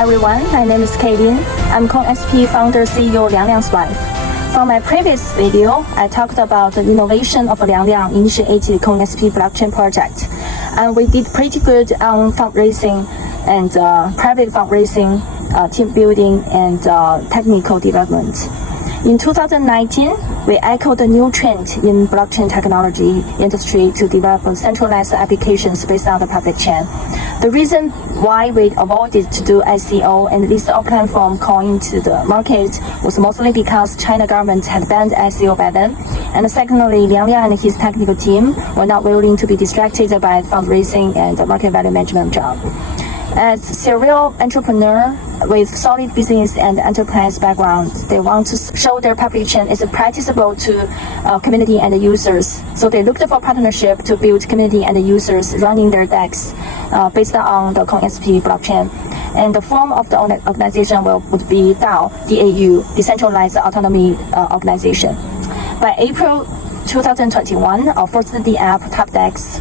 everyone, my name is Kaylin. I'm CoinSP founder CEO Liang Liang's wife. From my previous video, I talked about the innovation of Liang Liang initiated CoinSP blockchain project. And we did pretty good on fundraising and private fundraising, team building, and technical development. In 2019, we echoed the new trend in blockchain technology industry to develop centralized applications based on the public chain. The reason why we avoided to do ICO and list our platform coin to the market was mostly because China government had banned ICO by then. And secondly, Liang Liang and his technical team were not willing to be distracted by fundraising and market value management job. As serial entrepreneur with solid business and enterprise background, they want to show their public chain is practicable to community and users. So they looked for partnership to build community and users running their DEX based on the CoinSP blockchain. And the form of the organization would be DAO, DAU, Decentralized Autonomy Organization. By April 2021, our first D app, HubDex,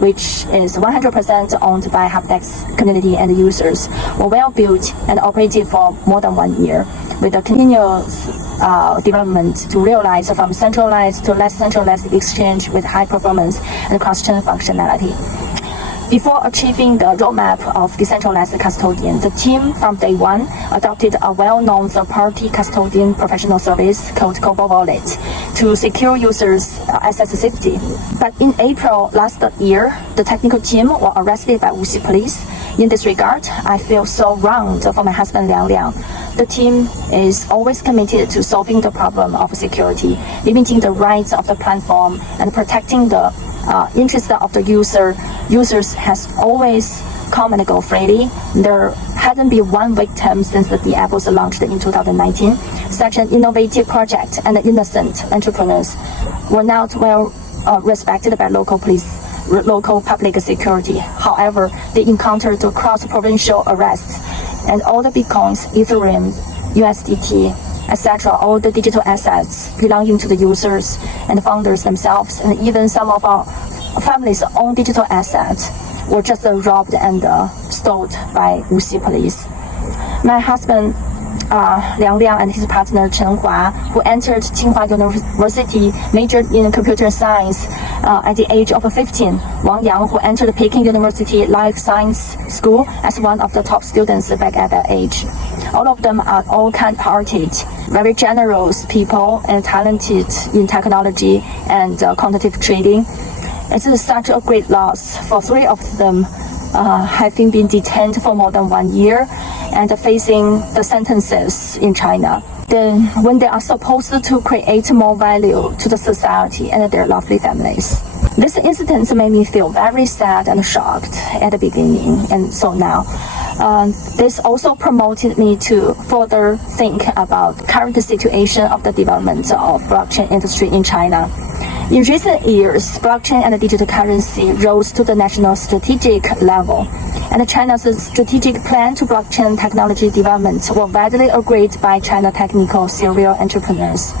which is 100% owned by HubDex community and users, were well built and operated for more than 1 year, with a continuous development to realize from centralized to less centralized exchange with high performance and cross-chain functionality. Before achieving the roadmap of decentralized custodian, the team from day one adopted a well-known third-party custodian professional service called Global Wallet to secure users' asset safety. But in April last year, the technical team were arrested by Wuxi Police. In this regard, I feel so wronged for my husband Liang Liang. The team is always committed to solving the problem of security, limiting the rights of the platform, and protecting the interest of the user. Users has always come and go freely. There hadn't been one victim since the app was launched in 2019. Such an innovative project and innocent entrepreneurs were not well respected by local police, local public security. However, they encountered cross-provincial arrests, and all the Bitcoins, Ethereums, USDT, etc., all the digital assets belonging to the users and founders themselves, and even some of our family's own digital assets were just robbed and stolen by Wuxi Police. My husband Liang Liang and his partner Chen Hua, who entered Tsinghua University, majored in computer science at the age of 15. Wang Yang, who entered Peking University Life Science School as one of the top students back at that age. All of them are all kind-hearted, very generous people and talented in technology and quantitative trading. It is such a great loss for three of them having been detained for more than 1 year and facing the sentences in China. Then when they are supposed to create more value to the society and their lovely families. This incident made me feel very sad and shocked at the beginning, and so now. This also promoted me to further think about current situation of the development of blockchain industry in China. In recent years, blockchain and digital currency rose to the national strategic level, and China's strategic plan to blockchain technology development were widely agreed by China technical serial entrepreneurs.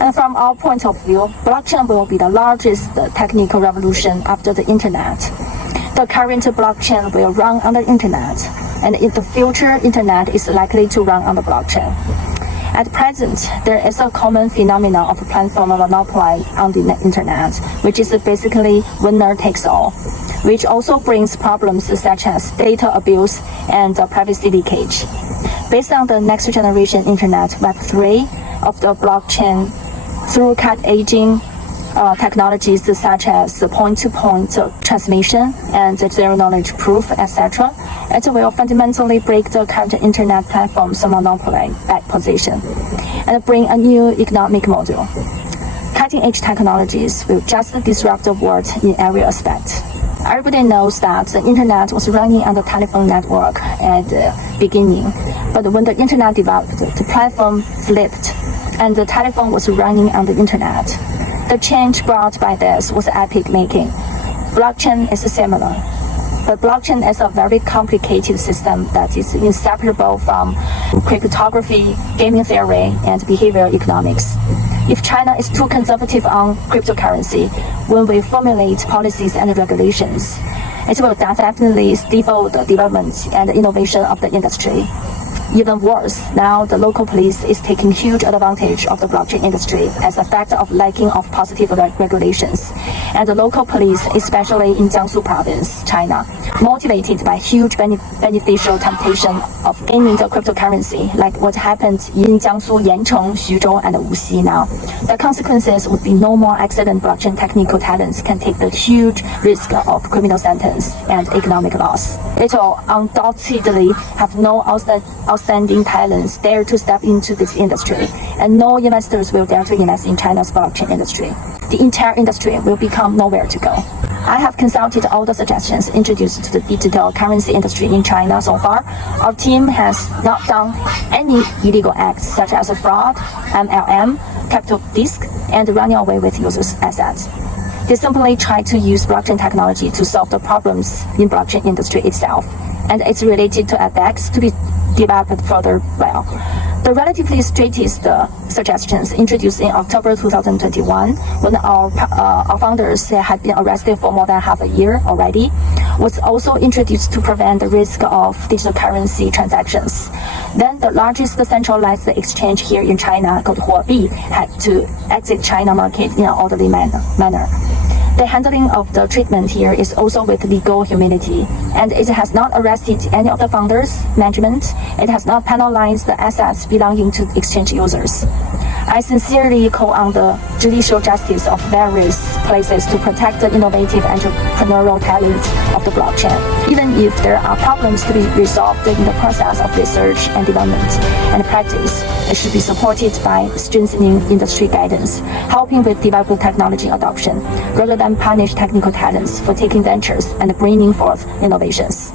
And from our point of view, blockchain will be the largest technical revolution after the internet. The current blockchain will run on the internet, and in the future, internet is likely to run on the blockchain. At present, there is a common phenomenon of platform monopoly on the internet, which is basically winner takes all, which also brings problems such as data abuse and privacy leakage. Based on the next generation internet Web3 of the blockchain through cutting-edge technologies such as point-to-point transmission and zero-knowledge proof, etc., it will fundamentally break the current internet platform's monopoly position and bring a new economic model. Cutting-edge technologies will just disrupt the world in every aspect. Everybody knows that the internet was running on the telephone network at the beginning, but when the internet developed, the platform flipped, and the telephone was running on the internet. The change brought by this was epic-making. Blockchain is similar, but blockchain is a very complicated system that is inseparable from cryptography, gaming theory, and behavioral economics. If China is too conservative on cryptocurrency, when we formulate policies and regulations, it will definitely stifle the development and innovation of the industry. Even worse, now the local police is taking huge advantage of the blockchain industry as a factor of lacking of positive regulations. And the local police, especially in Jiangsu province, China, motivated by huge beneficial temptation of gaining the cryptocurrency, like what happened in Jiangsu, Yancheng, Xuzhou, and Wuxi now. The consequences would be no more excellent blockchain technical talents can take the huge risk of criminal sentence and economic loss. It will undoubtedly have no outstanding talents dare to step into this industry, and no investors will dare to invest in China's blockchain industry. The entire industry will become nowhere to go. I have consulted all the suggestions introduced to the digital currency industry in China so far. Our team has not done any illegal acts such as fraud, MLM, capital disk, and running away with users' assets. They simply try to use blockchain technology to solve the problems in blockchain industry itself, and it's related to attacks to be developed further well. The relatively straightest suggestions introduced in October 2021, when our founders had been arrested for more than half a year already, was also introduced to prevent the risk of digital currency transactions. Then the largest centralized exchange here in China, called Huobi, had to exit China market in an orderly manner. The handling of the treatment here is also with legal humility, and it has not arrested any of the founders, management. It has not penalized the assets belonging to exchange users. I sincerely call on the judicial justice of various places to protect the innovative entrepreneurial talents of the blockchain. Even if there are problems to be resolved in the process of research and development and practice, it should be supported by strengthening industry guidance, helping with developing technology adoption, rather than punish technical talents for taking ventures and bringing forth innovations.